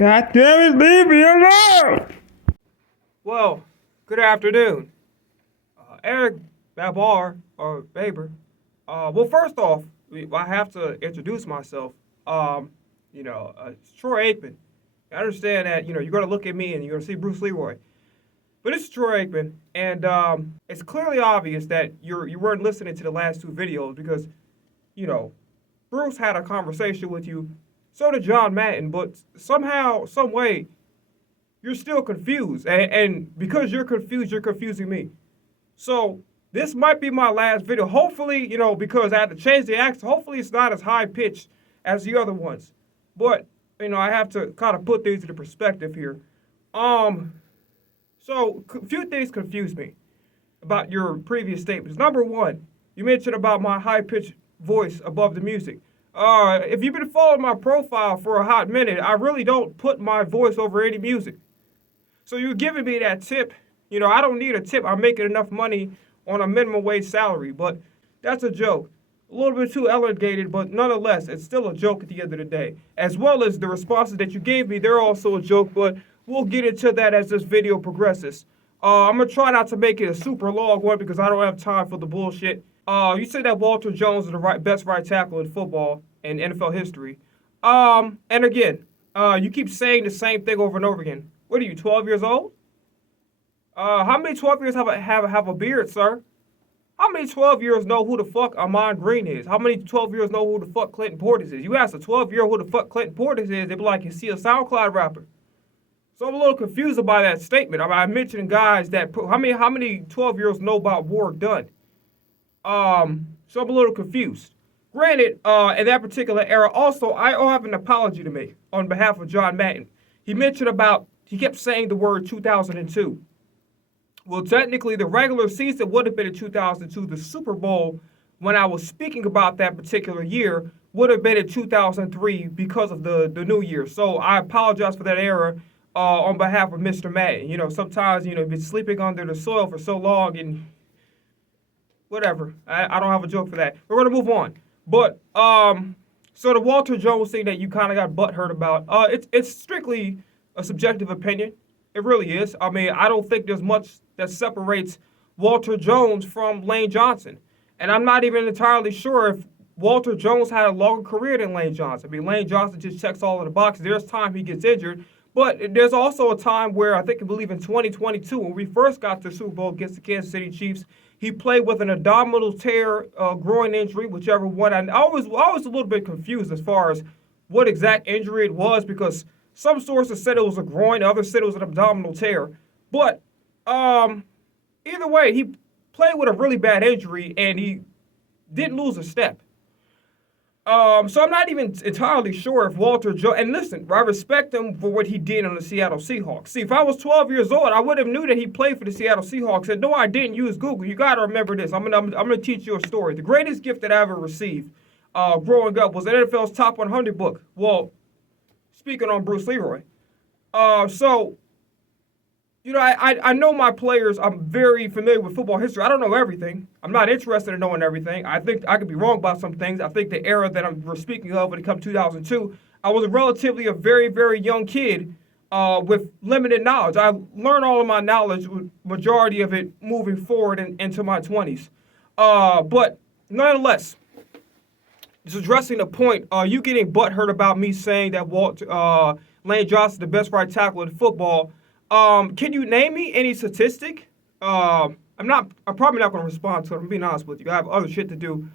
God damn it, leave me alone! Well, good afternoon. Eric Babar, or Baber. Well, first off, I have to introduce myself. It's Troy Aikman. I understand that, you're going to look at me and you're going to see Bruce Leroy. But it's Troy Aikman, and it's clearly obvious that you weren't listening to the last two videos because, you know, Bruce had a conversation with you, so did John Madden, but somehow, some way, you're still confused. And because you're confused, you're confusing me. So this might be my last video. Hopefully, because I had to change the accent, hopefully it's not as high pitched as the other ones. But, I have to kind of put things into perspective here. So a few things confuse me about your previous statements. Number one, you mentioned about my high pitched voice above the music. If you've been following my profile for a hot minute, I really don't put my voice over any music. So you're giving me that tip. I don't need a tip. I'm making enough money on a minimum wage salary. But that's a joke. A little bit too elongated, but nonetheless, it's still a joke at the end of the day. As well as the responses that you gave me, they're also a joke, but we'll get into that as this video progresses. I'm going to try not to make it a super long one because I don't have time for the bullshit. You said that Walter Jones is the best right tackle in football in NFL history. And again, you keep saying the same thing over and over again. What are you, 12 years old? How many 12 years have a beard, sir? How many 12 years know who the fuck Ahman Green is? How many 12 years know who the fuck Clinton Portis is? You ask a 12-year-old who the fuck Clinton Portis is, they be like, is he a SoundCloud rapper? So I'm a little confused by that statement. I'm mentioning guys that how many 12-year-olds know about Warrick Dunn? So I'm a little confused. Granted, in that particular era, also I owe have an apology to make on behalf of John Madden. He kept saying the word 2002. Well, technically, the regular season would have been in 2002. The Super Bowl, when I was speaking about that particular year, would have been in 2003 because of the new year. So I apologize for that error on behalf of Mr. Madden. Sometimes, you've been sleeping under the soil for so long and whatever. I don't have a joke for that. We're going to move on. But, so the Walter Jones thing that you kind of got butthurt about, it's strictly a subjective opinion. It really is. I don't think there's much that separates Walter Jones from Lane Johnson. And I'm not even entirely sure if Walter Jones had a longer career than Lane Johnson. Lane Johnson just checks all of the boxes. There's time he gets injured. But there's also a time where I believe in 2022, when we first got to the Super Bowl against the Kansas City Chiefs, he played with an abdominal tear, groin injury, whichever one. I was a little bit confused as far as what exact injury it was because some sources said it was a groin, others said it was an abdominal tear. But either way, he played with a really bad injury and he didn't lose a step. So I'm not even entirely sure if Walter Jones, and listen, I respect him for what he did on the Seattle Seahawks. See, if I was 12 years old, I would have knew that he played for the Seattle Seahawks. And no, I didn't use Google. You got to remember this. I'm gonna teach you a story. The greatest gift that I ever received growing up was the NFL's Top 100 book. Well, speaking on Bruce Leroy. I know my players. I'm very familiar with football history. I don't know everything. I'm not interested in knowing everything. I think I could be wrong about some things. I think the era that we're speaking of, when it comes to 2002, I was a very, very young kid with limited knowledge. I learned all of my knowledge, majority of it moving forward into my 20s. But nonetheless, just addressing the point, you getting butthurt about me saying that Lane Johnson is the best right tackle in football. Can you name me any statistic? I'm probably not going to respond to it. I'm being honest with you. I have other shit to do,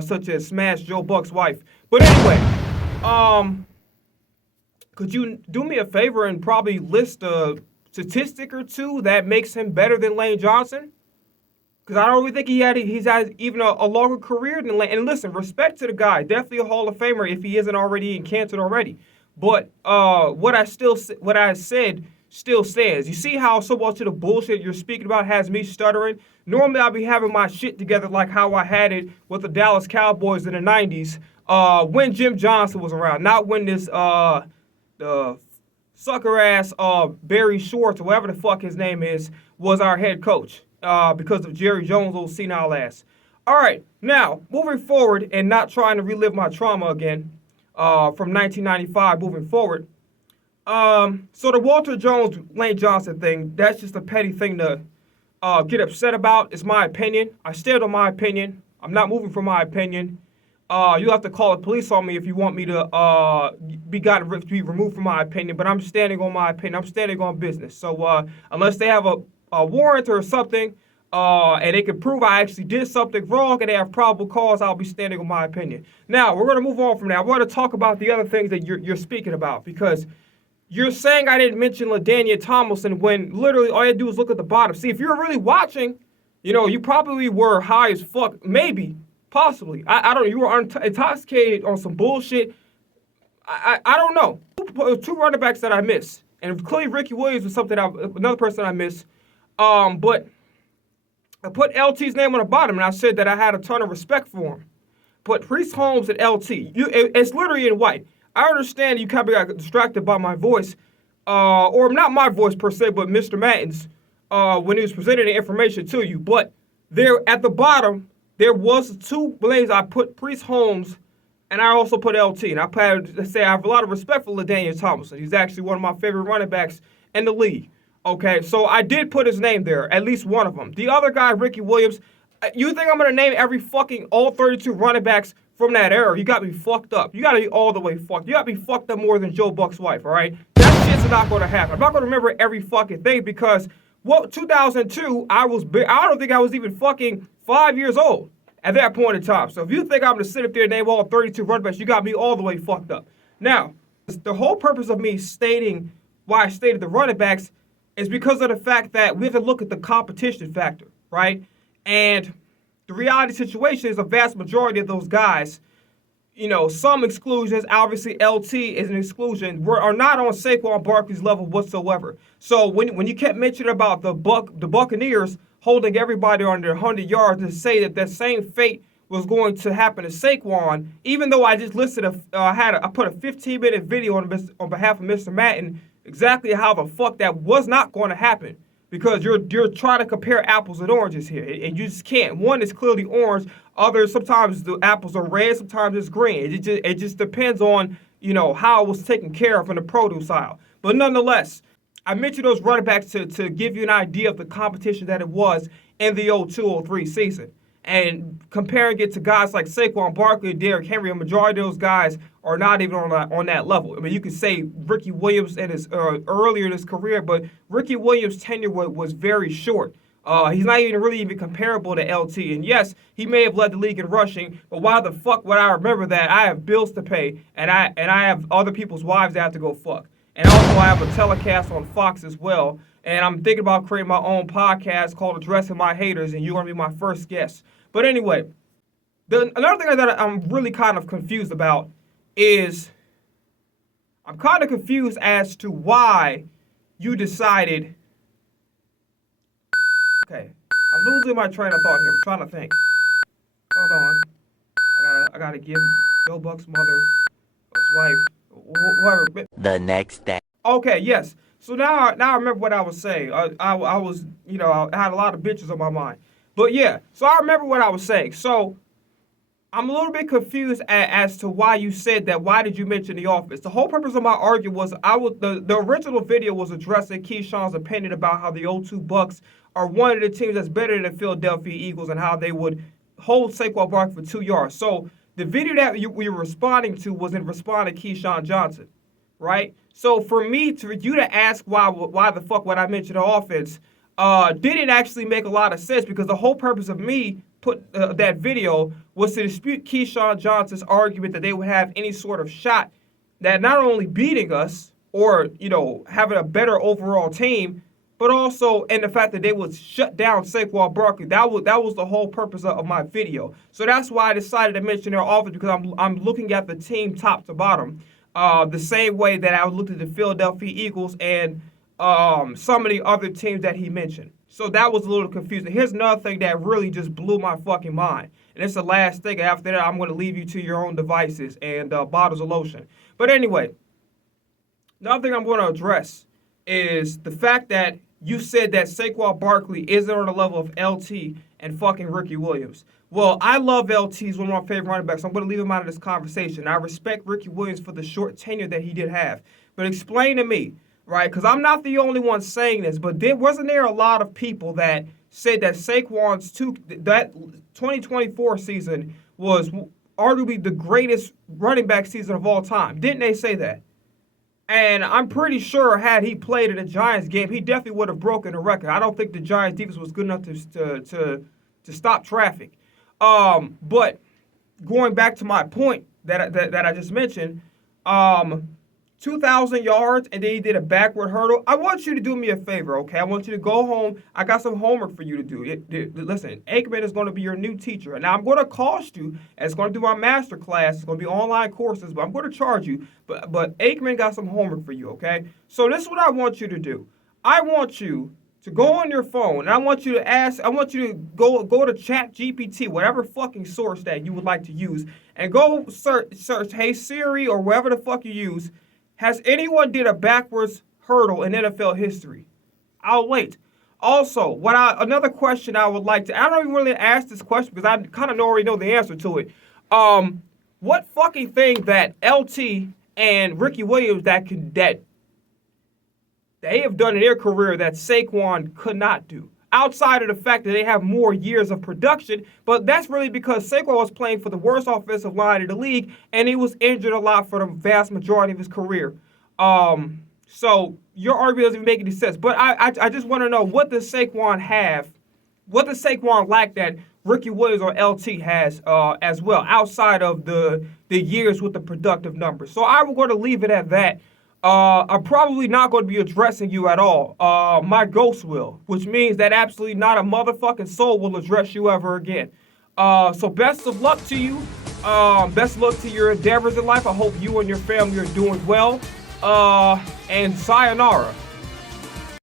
such as smash Joe Buck's wife. But anyway, could you do me a favor and probably list a statistic or two that makes him better than Lane Johnson? Because I don't really think he's had even a longer career than Lane. And listen, respect to the guy. Definitely a Hall of Famer if he isn't already in cancer already. But what I said still stands. You see how so much of the bullshit you're speaking about has me stuttering? Normally I'll be having my shit together like how I had it with the Dallas Cowboys in the 90s when Jim Johnson was around. Not when this the sucker-ass Barry Schwartz, or whatever the fuck his name is, was our head coach because of Jerry Jones' old senile ass. All right, now, moving forward and not trying to relive my trauma again from 1995 moving forward, So the Walter Jones, Lane Johnson thing, that's just a petty thing to get upset about. It's my opinion. I stand on my opinion. I'm not moving from my opinion. You have to call the police on me if you want me to be removed from my opinion. But I'm standing on my opinion. I'm standing on business. So unless they have a warrant or something, and they can prove I actually did something wrong and they have probable cause, I'll be standing on my opinion. Now we're gonna move on from that. I want to talk about the other things that you're speaking about, because you're saying I didn't mention LaDainian Tomlinson when literally all you do is look at the bottom. See, if you're really watching, you probably were high as fuck. Maybe, possibly. I don't know. You were intoxicated on some bullshit. I don't know. Two running backs that I missed. And clearly Ricky Williams was another person I missed. But I put LT's name on the bottom, and I said that I had a ton of respect for him. But Priest Holmes and LT, it's literally in white. I understand you kind of got distracted by my voice, or not my voice per se, but Mr. Mattin's, when he was presenting the information to you. But there at the bottom, there was two names. I put Priest Holmes, and I also put LT. And I have a lot of respect for LaDainian Tomlinson. He's actually one of my favorite running backs in the league. Okay, so I did put his name there, at least one of them. The other guy, Ricky Williams, you think I'm going to name all 32 running backs from that era? You got me fucked up. You got to be all the way fucked. You got me fucked up more than Joe Buck's wife, all right? That shit's not going to happen. I'm not going to remember every fucking thing because, 2002, I don't think I was even fucking 5 years old at that point in time. So if you think I'm going to sit up there and name all 32 running backs, you got me all the way fucked up. Now, the whole purpose of me stating why I stated the running backs is because of the fact that we have to look at the competition factor, right? And the reality situation is a vast majority of those guys, some exclusions, obviously LT is an exclusion, are not on Saquon Barkley's level whatsoever. So when you kept mentioning about the Buccaneers holding everybody under 100 yards to say that same fate was going to happen to Saquon, even though I just listed I put a 15-minute video on behalf of Mr. Madden exactly how the fuck that was not going to happen, because you're trying to compare apples and oranges here, and you just can't. One is clearly orange. Others, sometimes the apples are red, sometimes it's green. It just depends on how it was taken care of in the produce aisle. But nonetheless, I mentioned those running backs to give you an idea of the competition that it was in the 02-03 season. And comparing it to guys like Saquon Barkley and Derrick Henry, a majority of those guys are not even on that level. I mean, you could say Ricky Williams in his earlier in his career, but Ricky Williams' tenure was very short. He's not even comparable to LT. And yes, he may have led the league in rushing, but why the fuck would I remember that? I have bills to pay, and I have other people's wives that I have to go fuck. And also, I have a telecast on Fox as well. And I'm thinking about creating my own podcast called Addressing My Haters, and you're going to be my first guest. But anyway, another thing that I'm really kind of confused about is I'm kind of confused as to why you decided. Okay, I'm losing my train of thought here. I'm trying to think. Hold on. I gotta give Joe Buck's mother, his wife, whoever. The next day. Okay, yes. So now I remember what I was saying. I was, I had a lot of bitches on my mind. But yeah, so I remember what I was saying. So I'm a little bit confused as to why you said that. Why did you mention The Office? The whole purpose of my argument was the original video was addressing Keyshawn's opinion about how the 02 Bucks are one of the teams that's better than the Philadelphia Eagles and how they would hold Saquon Barkley for 2 yards. So the video that we were responding to was in response to Keyshawn Johnson, right? So for you to ask why the fuck would I mention The Offense didn't actually make a lot of sense, because the whole purpose of me put that video was to dispute Keyshawn Johnson's argument that they would have any sort of shot that not only beating us or, having a better overall team, but also in the fact that they would shut down Saquon Barkley. That was the whole purpose of my video. So that's why I decided to mention their offense, because I'm looking at the team top to bottom, the same way that I looked at the Philadelphia Eagles and some of the other teams that he mentioned. So that was a little confusing. Here's another thing that really just blew my fucking mind. And it's the last thing. After that, I'm going to leave you to your own devices and bottles of lotion. But anyway, another thing I'm going to address is the fact that you said that Saquon Barkley isn't on the level of LT and fucking Ricky Williams. Well, I love LT. He's one of my favorite running backs. I'm going to leave him out of this conversation. I respect Ricky Williams for the short tenure that he did have. But explain to me, right? Because I'm not the only one saying this, but wasn't there a lot of people that said that Saquon's that 2024 season was arguably the greatest running back season of all time? Didn't they say that? And I'm pretty sure had he played in a Giants game, he definitely would have broken the record. I don't think the Giants defense was good enough to stop traffic. But going back to my point that I just mentioned, 2,000 yards, and then he did a backward hurdle. I want you to do me a favor, okay? I want you to go home. I got some homework for you to do. Listen, Aikman is going to be your new teacher. And now I'm going to cost you, and it's going to do my master class. It's going to be online courses, but I'm going to charge you. But Aikman got some homework for you, okay? So this is what I want you to do. I want you to go on your phone, and I want you to go to ChatGPT, whatever fucking source that you would like to use, and go search Hey Siri or whatever the fuck you use. Has anyone did a backwards hurdle in NFL history? I'll wait. Also, another question I would like to, I don't even really ask this question because I kind of already know the answer to it. What fucking thing that LT and Ricky Williams that they have done in their career that Saquon could not do? Outside of the fact that they have more years of production, but that's really because Saquon was playing for the worst offensive line in the league, and he was injured a lot for the vast majority of his career. So your argument doesn't even make any sense. But I just want to know, what does Saquon have? What does Saquon lack that Ricky Williams or LT has as well, outside of the years with the productive numbers? So I'm going to leave it at that. I'm probably not going to be addressing you at all. My ghost will, which means that absolutely not a motherfucking soul will address you ever again. So best of luck to you. Best of luck to your endeavors in life. I hope you and your family are doing well. And sayonara.